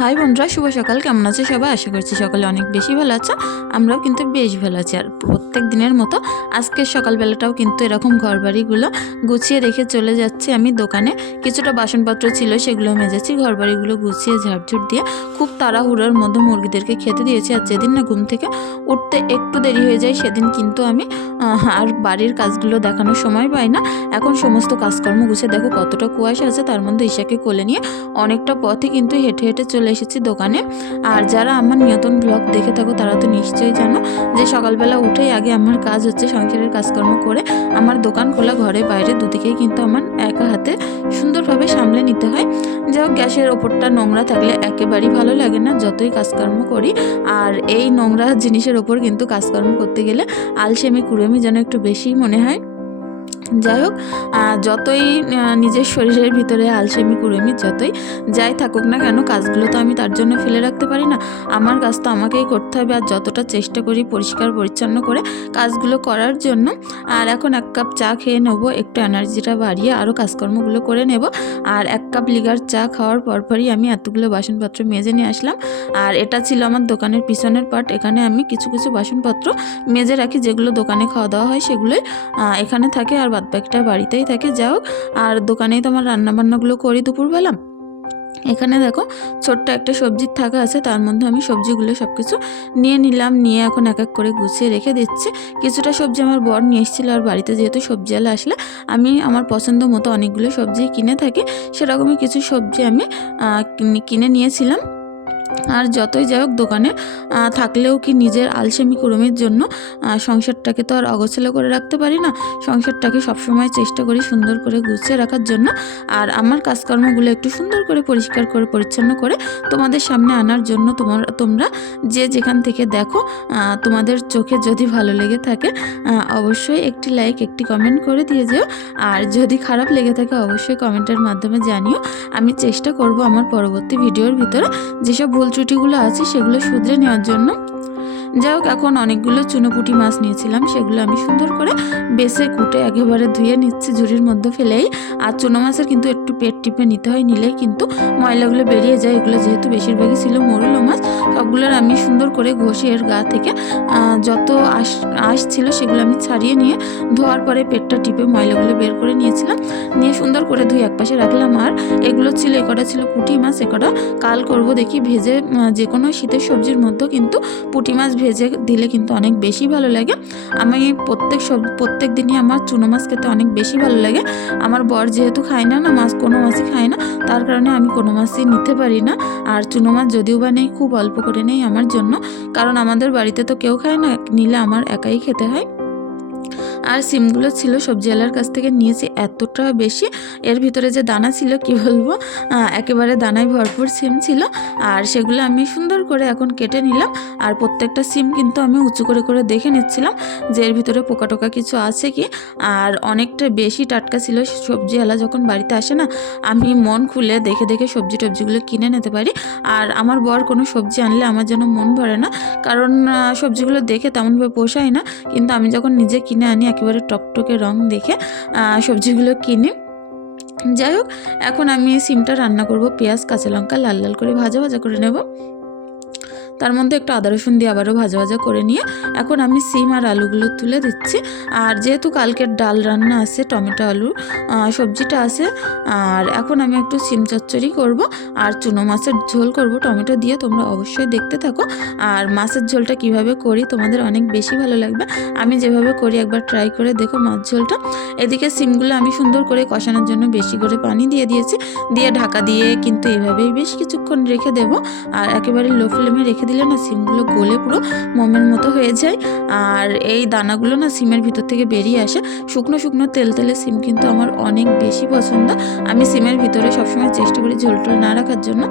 High বন্ধুরা, শুভ সকাল। কেমন আছে সবাই? আশা করছি সকলে অনেক বেশি ভালো আছে। আমরাও কিন্তু বেশ ভালো আছি। আর প্রত্যেক দিনের মতো আজকের সকালবেলাটাও কিন্তু এরকম ঘরবাড়িগুলো গুছিয়ে রেখে চলে যাচ্ছি আমি দোকানে। কিছুটা বাসনপত্র ছিল, সেগুলো মেজেছি। ঘরবাড়িগুলো গুছিয়ে ঝাড়ঝুট দিয়ে খুব তাড়াহুড়োর মধ্যে মুরগিদেরকে খেতে দিয়েছি। আর যেদিন না ঘুম থেকে উঠতে একটু দেরি হয়ে যায়, সেদিন কিন্তু আমি আর বাড়ির কাজগুলো দেখানোর সময় পাই না। এখন সমস্ত কাজকর্ম গুছিয়ে দেখো কতটা কুয়াশা আছে, তার মধ্যে ঈশাকে কোলে নিয়ে অনেকটা পথই কিন্তু হেঁটে হেঁটে চলে এসেছি দোকানে। আর যারা আমার নিয়তন ব্লগ দেখে থাকো তারা তো নিশ্চয়ই জানো যে সকালবেলা উঠেই আগে আমার কাজ হচ্ছে সংসারের কাজকর্ম করে আমার দোকান খোলা। ঘরে বাইরে দুদিকেই কিন্তু আমার একা হাতে সুন্দরভাবে সামলে নিতে হয়। যাই হোক, গ্যাসের ওপরটা নোংরা থাকলে একেবারেই ভালো লাগে না যতই কাজকর্ম করি। আর এই নোংরা জিনিসের ওপর কিন্তু কাজকর্ম করতে গেলে আলসেমি কুড়েমি যেন একটু বেশিই মনে হয়। যাই হোক, যতই নিজের শরীরের ভিতরে আলসেমি কুড়েমি যতই যাই থাকুক না কেন, কাজগুলো তো আমি তার জন্য ফেলে রাখতে পারি না। আমার কাজ তো আমাকেই করতে হবে। আর যতটা চেষ্টা করি পরিষ্কার পরিচ্ছন্ন করে কাজগুলো করার জন্য। আর এখন 1 কাপ চা খেয়ে নেবো, একটু এনার্জিটা বাড়িয়ে আরও কাজকর্মগুলো করে নেব। আর 1 কাপ লিগার চা খাওয়ার পরপরই আমি এতগুলো বাসনপত্র মেজে নিয়ে আসলাম। আর এটা ছিল আমার দোকানের পিছনের পার্ট। এখানে আমি কিছু কিছু বাসনপত্র মেজে রাখি, যেগুলো দোকানে খাওয়া দাওয়া হয় সেগুলোই এখানে থাকে, আর বাদবাকিটা বাড়িতেই থাকে। যাও, আর দোকানেই তো আমার রান্নাবান্নাগুলো করি দুপুরবেলা। এখানে দেখো ছোট্ট একটা সবজির থাকা আছে, তার মধ্যে আমি সবজিগুলো সব কিছু নিয়ে নিলাম। নিয়ে এখন এক এক করে গুছিয়ে রেখে দিচ্ছি। কিছুটা সবজি আমার বর নিয়ে এসেছিলো, আর বাড়িতে যেহেতু সবজিওয়ালা আসলে আমি আমার পছন্দ মতো অনেকগুলো সবজি কিনে থাকি, সেরকমই কিছু সবজি আমি কিনে নিয়েছিলাম। আর যতই যাই হোক, দোকানে থাকলেও কি নিজের আলসেমি কুড়েমির জন্য সংসারটাকে তো আর অগোছালো করে রাখতে পারি না। সংসারটাকে সবসময় চেষ্টা করি সুন্দর করে গুছিয়ে রাখার জন্য। আর আমার কাজকর্মগুলো একটু সুন্দর করে পরিষ্কার করে পরিচ্ছন্ন করে তোমাদের সামনে আনার জন্য। তোমরা যে যেখান থেকে দেখো, তোমাদের চোখে যদি ভালো লেগে থাকে অবশ্যই একটি লাইক একটি কমেন্ট করে দিয়ে যেও। আর যদি খারাপ লেগে থাকে অবশ্যই কমেন্টের মাধ্যমে জানিও। আমি চেষ্টা করব আমার পরবর্তী ভিডিওর ভিতরে যেসব ভুল ত্রুটিগুলো আছে সেগুলো শুধরে নেওয়ার জন্য। যাই হোক, এখন অনেকগুলো চুনোপুঁটি মাছ নিয়েছিলাম, সেগুলো আমি সুন্দর করে বেছে কুটে একেবারে ধুয়ে নিচ্ছি ঝুড়ির মধ্যে ফেলেই। আর চুনো মাছের কিন্তু একটু পেট টিপে নিতে হয়, নিলেই কিন্তু ময়লাগুলো বেরিয়ে যায়। এগুলো যেহেতু বেশিরভাগই ছিল মরুলো মাছ, সবগুলোর আমি সুন্দর করে ঘষে এর গা থেকে যত আঁশ ছিল সেগুলো আমি ছাড়িয়ে নিয়ে ধোয়ার পরে পেটটা টিপে ময়লাগুলো বের করে নিয়েছিলাম। নিয়ে সুন্দর করে ধুয়ে একপাশে রাখলাম। আর এগুলো ছিল, একটা ছিল পুঁটি মাছ, একটা কাল করব দেখি ভেজে। যে কোনো শীতের সবজির মধ্যে কিন্তু পুঁটি মাছ ভেজে দিলে কিন্তু অনেক বেশি ভালো লাগে। আমি প্রত্যেক দিনই আমার চুনো মাছ খেতে অনেক বেশি ভালো লাগে। আমার বর যেহেতু খায় না মাছ, কোনো মাছই খায় না, তার কারণে আমি কোনো মাছই নিতে পারি না। আর চুনো মাছ যদিও বা নেই, খুব অল্প করে নেই আমার জন্য, কারণ আমাদের বাড়িতে তো কেউ খায় না, নিলে আমার একাই খেতে হয়। আর সিমগুলো ছিল সবজিওয়ালার কাছ থেকে নিয়েছি, এতটা বেশি। এর ভিতরে যে দানা ছিল কি বলবো, একেবারে দানায় ভরপুর সিম ছিল। আর সেগুলো আমি সুন্দর করে এখন কেটে নিলাম। আর প্রত্যেকটা সিম কিন্তু আমি উঁচু করে করে দেখে নিচ্ছিলাম যে এর ভিতরে পোকা টোকা কিছু আছে কি। আর অনেকটা বেশি টাটকা ছিল। সবজিওয়ালা যখন বাড়িতে আসে না, আমি মন খুলে দেখে দেখে টবজিগুলো কিনে নিতে পারি। আর আমার বর কোনো সবজি আনলে আমার যেন মন ভরে না, কারণ সবজিগুলো দেখে তেমনভাবে পোষায় না। কিন্তু আমি যখন নিজে কিনে আনি, একেবারে টকটকে রং দেখে সবজিগুলো কিনি। যাই হোক, এখন আমি সিমটা রান্না করব। পেঁয়াজ কাঁচা লঙ্কা লাল লাল করে ভাজা ভাজা করে নেব। তার মধ্যে একটু আদা রসুন দিয়ে আবারও ভাজা ভাজা করে নিয়ে এখন আমি সিম আর আলুগুলো তুলে দিচ্ছি। আর যেহেতু কালকের ডাল রান্না আছে, টমেটো আলু সবজিটা আছে। আর এখন আমি একটু সিম চচ্চড়ি করব আর চুনো মাছের ঝোল করব টমেটো দিয়ে। তোমরা অবশ্যই দেখতে থাকো। আর মাছের ঝোলটা কিভাবে করি তোমাদের অনেক বেশি ভালো লাগবে। আমি যেভাবে করি একবার ট্রাই করে দেখো মাছ ঝোলটা। এদিকে সিমগুলো আমি সুন্দর করে কষানোর জন্য বেশি করে পানি দিয়ে দিয়েছি, দিয়ে ঢাকা দিয়ে কিন্তু এভাবেই বেশ কিছুক্ষণ রেখে দেব। আর একেবারে লো ফ্লেমে রেখে দিলে না সিমগুলো গলে পুরো মোমের মতো হয়ে যায়। আর এই দানাগুলো না সিমের ভিতর থেকে বেরিয়ে আসে। শুকনো শুকনো তেল তেলে সিম কিন্তু আমার অনেক বেশি পছন্দ। আমি সিমের ভিতরে সবসময় চেষ্টা করি ঝোল টোল না রাখার জন্য।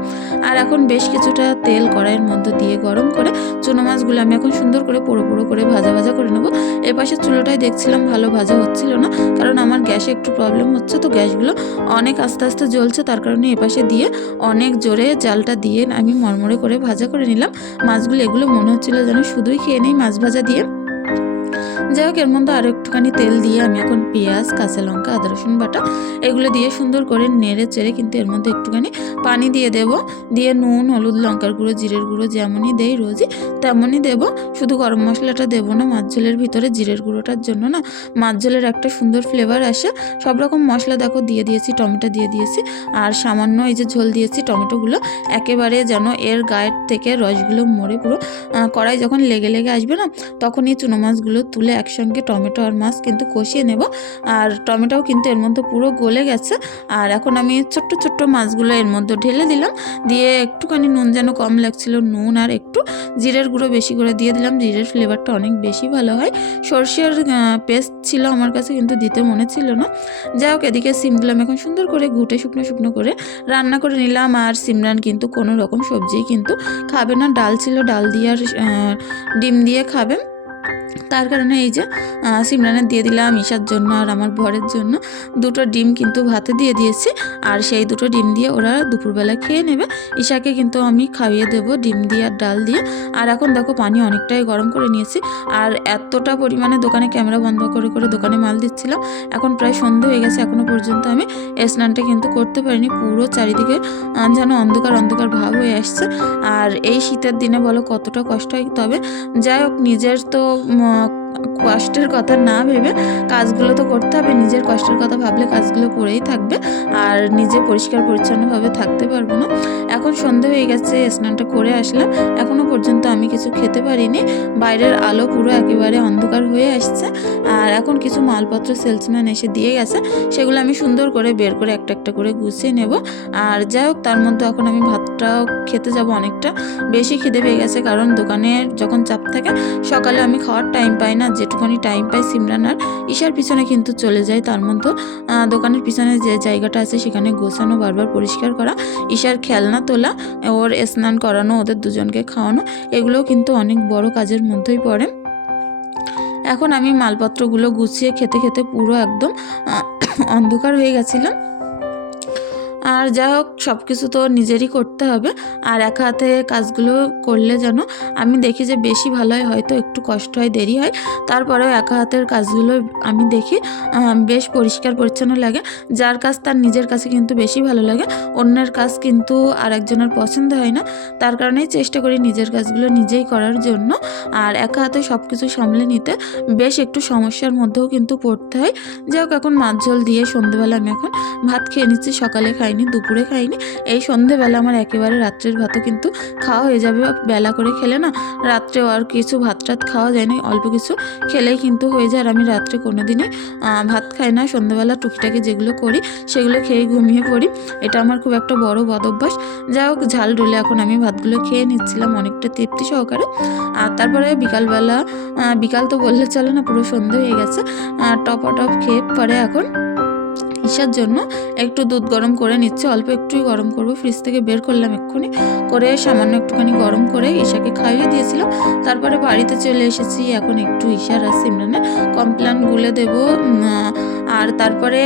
আর এখন বেশ কিছুটা তেল কড়াইয়ের মধ্যে দিয়ে গরম করে চুনো মাছগুলো আমি এখন সুন্দর করে পোড়ো পোড়ো করে ভাজা ভাজা করে নেবো। এপাশে চুলোটাই দেখছিলাম ভালো ভাজা হচ্ছিল না, কারণ আমার গ্যাসে একটু প্রবলেম হচ্ছে, তো গ্যাসগুলো অনেক আস্তে আস্তে জ্বলছে। তার কারণে এপাশে দিয়ে অনেক জোরে জালটা দিয়ে আমি মরমরে করে ভাজা করে নিলাম মাছগুলো। এগুলো মনে হচ্ছিল যেন শুধুই খেয়ে নেই মাছ ভাজা দিয়ে। যাই হোক, এর মধ্যে আরও একটুখানি তেল দিয়ে আমি এখন পেঁয়াজ, কাঁচা লঙ্কা, আদা রসুন বাটা এগুলো দিয়ে সুন্দর করে নেড়ে চেড়ে কিন্তু এর মধ্যে একটুখানি পানি দিয়ে দেব। দিয়ে নুন, হলুদ, লঙ্কার গুঁড়ো, জিরের গুঁড়ো যেমনই দেই রোজই তেমনই দেব। শুধু গরম মশলাটা দেবো না, মাছ ঝোলের ভিতরে জিরের গুঁড়োটার জন্য না মাছ ঝোলের একটা সুন্দর ফ্লেভার আসে। সব রকম মশলা দেখো দিয়ে দিয়েছি, টমেটো দিয়ে দিয়েছি, আর সামান্য এই যে ঝোল দিয়েছি টমেটোগুলো একেবারে যেন এর গায়ের থেকে রসগুলো মরে পুরো কড়াই যখন লেগে লেগে আসবে না, তখন এই চুনো মাছগুলো তুলে একসঙ্গে টমেটো আর মাছ কিন্তু কষিয়ে নেব। আর টমেটোও কিন্তু এর মধ্যে পুরো গলে গেছে। আর এখন আমি ছোট্ট ছোট্ট মাছগুলো এর মধ্যে ঢেলে দিলাম, দিয়ে একটুখানি নুন যেন কম লাগছিল, নুন আর একটু জিরের গুঁড়ো বেশি করে দিয়ে দিলাম। জিরের ফ্লেভারটা অনেক বেশি ভালো হয়। সর্ষের পেস্ট ছিল আমার কাছে, কিন্তু দিতে মনে ছিল না। যাই হোক, এদিকে সিমগুলো আমি এখন সুন্দর করে ঘুটে শুকনো শুকনো করে রান্না করে নিলাম। আর সিমরান কিন্তু কোনো রকম সবজিই কিন্তু খাবে না, ডাল ছিল, ডাল দিয়ে আর ডিম দিয়ে খাবে। তার কারণে এই যে সিমরানের দিয়ে দিলাম, ঈশার জন্য আর আমার বরের জন্য দুটো ডিম কিন্তু ভাতে দিয়ে দিয়েছি। আর সেই দুটো ডিম দিয়ে ওরা দুপুরবেলা খেয়ে নেবে। ঈশাকে কিন্তু আমি খাইয়ে দেবো ডিম দিয়ে আর ডাল দিয়ে। আর এখন দেখো পানি অনেকটাই গরম করে নিয়েছি। আর এতটা পরিমাণে দোকানে ক্যামেরা বন্ধ করে করে দোকানে মাল দিচ্ছিলাম। এখন প্রায় সন্ধে হয়ে গেছে, এখনও পর্যন্ত আমি স্নানটা কিন্তু করতে পারিনি। পুরো চারিদিকে যেন অন্ধকার অন্ধকার ভাব হয়ে আসছে। আর এই শীতের দিনে বলো কতটা কষ্ট হয়। তবে যাই হোক, নিজের তো কষ্টের কথা না ভেবে কাজগুলো তো করতে হবে। নিজের কষ্টের কথা ভাবলে কাজগুলো পড়েই থাকবে, আর নিজে পরিষ্কার পরিচ্ছন্নভাবে থাকতে পারবো না। এখন সন্ধে হয়ে গেছে, স্নানটা করে আসলাম, এখনও পর্যন্ত আমি কিছু খেতে পারিনি। বাইরের আলো পুরো একেবারে অন্ধকার হয়ে আসছে। আর এখন কিছু মালপত্র সেলসম্যান এসে দিয়ে গেছে, সেগুলো আমি সুন্দর করে বের করে একটা একটা করে গুছিয়ে নেব। আর যাই হোক, তার মধ্যে এখন আমি ভাতটাও খেতে যাব। অনেকটা বেশি খিদে পেয়ে গেছে, কারণ দোকানে যখন চাপ থাকে সকালে আমি খাওয়ার টাইম পাই না। যেটুকুনি টাইম পাই সিমরান আর ঈশার পিছনে কিন্তু চলে যায়। তার মধ্যে দোকানের পিছনে যে জায়গাটা আছে সেখানে গোছানো, বারবার পরিষ্কার করা, ঈশার খেলনা তোলা, ওর স্নান করানো, ওদের দুজনকে খাওয়ানো, এগুলোও কিন্তু অনেক বড় কাজের মধ্যেই পড়ে। এখন আমি মালপত্রগুলো গুছিয়ে খেতে খেতে পুরো একদম অন্ধকার হয়ে গেছিলাম। আর যাই হোক, সব কিছু তো নিজেরই করতে হবে। আর একা হাতে কাজগুলো করলে যেন আমি দেখি যে বেশি ভালো হয়। হয়তো একটু কষ্ট হয়, দেরি হয়, তারপরেও একা হাতের কাজগুলো আমি দেখি বেশ পরিষ্কার পরিচ্ছন্ন লাগে। যার কাজ তার নিজের কাছে কিন্তু বেশি ভালো লাগে, অন্যের কাজ কিন্তু আর একজনের পছন্দ হয় না। তার কারণেই চেষ্টা করি নিজের কাজগুলো নিজেই করার জন্য। আর একা হাতে সব কিছু সামলে নিতে বেশ একটু সমস্যার মধ্যেও কিন্তু পড়তে হয়। যাই হোক, এখন মাছ ঝোল দিয়ে সন্ধ্যেবেলা আমি এখন ভাত খেয়ে নিচ্ছি। সকালে খাইনি, দুপুরে খাইনি, এই সন্ধ্যেবেলা আমার একেবারে রাত্রের ভাতও কিন্তু খাওয়া হয়ে যাবে। বেলা করে খেলে না রাত্রেও আর কিছু ভাত টাত খাওয়া যায় না, অল্প কিছু খেলেই কিন্তু হয়ে যায়। আর আমি রাত্রে কোনো দিনে ভাত খাই না, সন্ধ্যেবেলা টুকিটাকি যেগুলো করি সেগুলো খেয়ে ঘুমিয়ে পড়ি। এটা আমার খুব একটা বড় বদ অভ্যাস। যাই হোক, ঝাল ডলে এখন আমি ভাতগুলো খেয়ে নিচ্ছিলাম অনেকটা তৃপ্তি সহকারে। আর তারপরে বিকালবেলা, বিকাল তো বললে চলে না, পুরো সন্ধ্যে হয়ে গেছে, টপ খেয়ে পরে এখন ঈশার জন্য একটু দুধ গরম করে নিচ্ছে। অল্প একটুই গরম করবো, ফ্রিজ থেকে বের করলাম এক্ষুনি, করে সামান্য একটুখানি গরম করে ঈশাকে খাইয়ে দিয়েছিলাম। তারপরে বাড়িতে চলে এসেছি। এখন একটু ঈশার আর সিমরানের কমপ্লেন গুলে দেব। আর তারপরে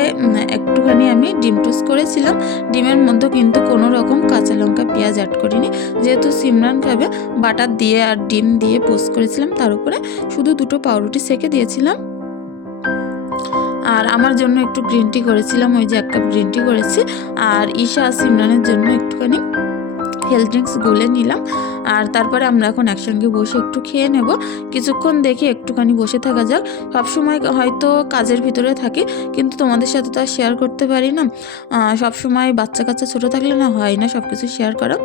একটুখানি আমি ডিম টোস্ট করেছিলাম। ডিমের মধ্যে কিন্তু কোনো রকম কাঁচা লঙ্কা পেঁয়াজ অ্যাড করিনি, যেহেতু সিমরান খাবে। বাটার দিয়ে আর ডিম দিয়ে পোস্ট করেছিলাম, তার উপরে শুধু দুটো পাউরুটি সেঁকে দিয়েছিলাম। আর আমার জন্য একটু গ্রিন টি করেছিলাম, ওই যে 1 কাপ গ্রিন টি করেছি। আর ঈশা আর সিমরানের জন্য একটুখানি হেলথ ড্রিঙ্কস গুলে নিলাম। আর তারপরে আমরা এখন একসঙ্গে বসে একটু খেয়ে নেব। কিছুক্ষণ দেখি একটুখানি বসে থাকা যাক। সবসময় হয়তো কাজের ভিতরে থাকি, কিন্তু তোমাদের সাথে তো আর শেয়ার করতে পারি না। সবসময় বাচ্চা কাচ্চা ছোটো থাকলে না হয় না সব কিছু শেয়ার করা।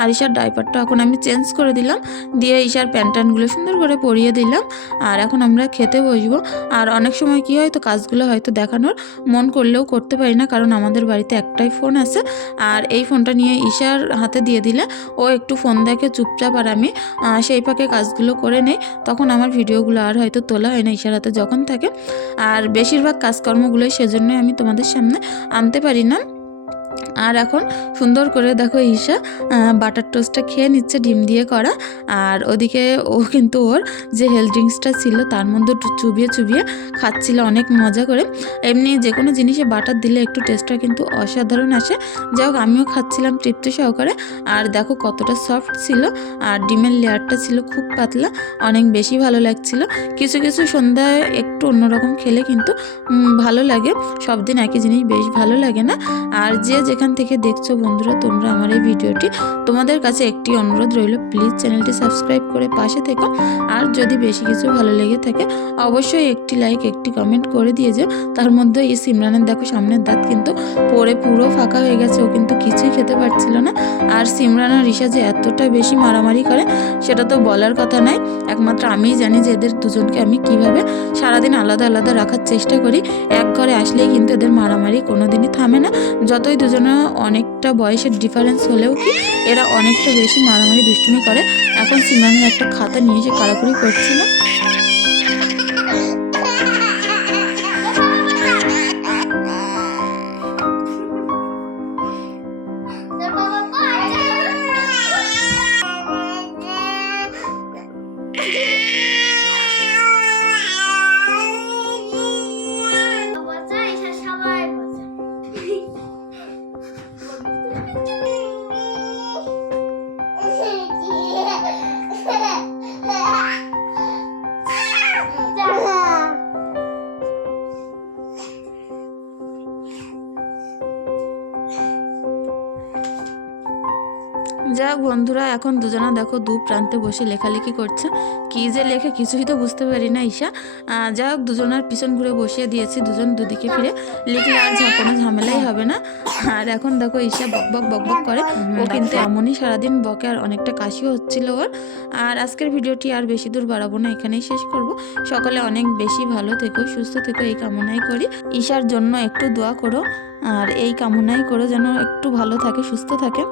আর ঈশার ডাইপারটা এখন আমি চেঞ্জ করে দিলাম, দিয়ে ঈশার প্যান্টানগুলো সুন্দর করে পরিয়ে দিলাম। আর এখন আমরা খেতে বসবো। আর অনেক সময় কী হয়, তো কাজগুলো হয়তো দেখানোর মন করলেও করতে পারি না, কারণ আমাদের বাড়িতে একটাই ফোন আছে। আর এই ফোনটা নিয়ে ঈশার হাতে দিয়ে দিলে ও একটু ফোন দেখে চুপচাপ, আর আমি সেই ফাঁকে কাজগুলো করে নেই। তখন আমার ভিডিওগুলো আর হয়তো তোলা হয় না ঈশার হাতে যখন থাকে। আর বেশিরভাগ কাজকর্মগুলোই সেজন্যই আমি তোমাদের সামনে আনতে পারি না। আর এখন সুন্দর করে দেখো ঈশা বাটার টোস্টটা খেয়ে নিচ্ছে ডিম দিয়ে করা। আর ওদিকে ও কিন্তু ওর যে হেলথ ড্রিঙ্কসটা ছিল তার মধ্যে একটু চুবিয়ে চুবিয়ে খাচ্ছিল অনেক মজা করে। এমনি যে কোনো জিনিসে বাটার দিলে একটু টেস্টটা কিন্তু অসাধারণ আসে। যাই হোক আমিও খাচ্ছিলাম তৃপ্তি সহকারে। আর দেখো কতটা সফট ছিল, আর ডিমের লেয়ারটা ছিল খুব পাতলা, অনেক বেশি ভালো লাগছিল। কিছু কিছু সন্ধ্যায় একটু অন্যরকম খেলে কিন্তু ভালো লাগে, সব দিন একই জিনিস বেশ ভালো লাগে না। আর যে যেখান থেকে দেখছো বন্ধুরা তোমরা আমার এই ভিডিওটি, তোমাদের কাছে একটি অনুরোধ রইল, প্লিজ চ্যানেলটি সাবস্ক্রাইব করে পাশে থেকো। আর যদি বেশি কিছু ভালো লেগে থাকে অবশ্যই একটি লাইক একটি কমেন্ট করে দিয়ে যাও। তার মধ্যে এই সিমরানের দেখো সামনের দাঁত কিন্তু পরে পুরো ফাঁকা হয়ে গেছে, ও কিন্তু কিছুই খেতে পারছিল না। আর সিমরান আর রিশা যে এতটা বেশি মারামারি করে সেটা তো বলার কথা নাই, একমাত্র আমিই জানি যে এদের দুজনকে আমি কিভাবে সারাদিন আলাদা আলাদা রাখার চেষ্টা করি। এক ঘরে আসলেই কিন্তু এদের মারামারি কোনোদিনই থামে না। যতই দুজনে অনেকটা বয়সের ডিফারেন্স হলেও কি এরা অনেকটা বেশি মারামারি দুষ্টুমি করে। এখন সিমরানের একটা খাতা নিয়ে এসে কাড়াকুড়ি করছিল। যা বন্ধুরা এখন দুজনা দেখো দু প্রান্তে বসে লেখালেখি করছে, কি যে লেখে কিছুই তো বুঝতে পারি না ঈশা। যা হোক দুজনার পিছন ঘুরে বসিয়ে দিয়েছি, দুজন দুদিকে ফিরে লিখলে আর কোনো ঝামেলাই হবে না। আর এখন দেখো ঈশা বকবক বকবক করে, ও কিন্তু এমনই সারাদিন বকে, আর অনেকটা কাশিও হচ্ছিল ওর। আর আজকের ভিডিওটি আর বেশি দূর বাড়াবো না, এখানেই শেষ করব। সকালে অনেক বেশি ভালো থেকো, সুস্থ থেকো এই কামনাই করি। ঈশার জন্য একটু দোয়া করো, আর এই কামনাই করো যেন একটু ভালো থাকে, সুস্থ থাকে।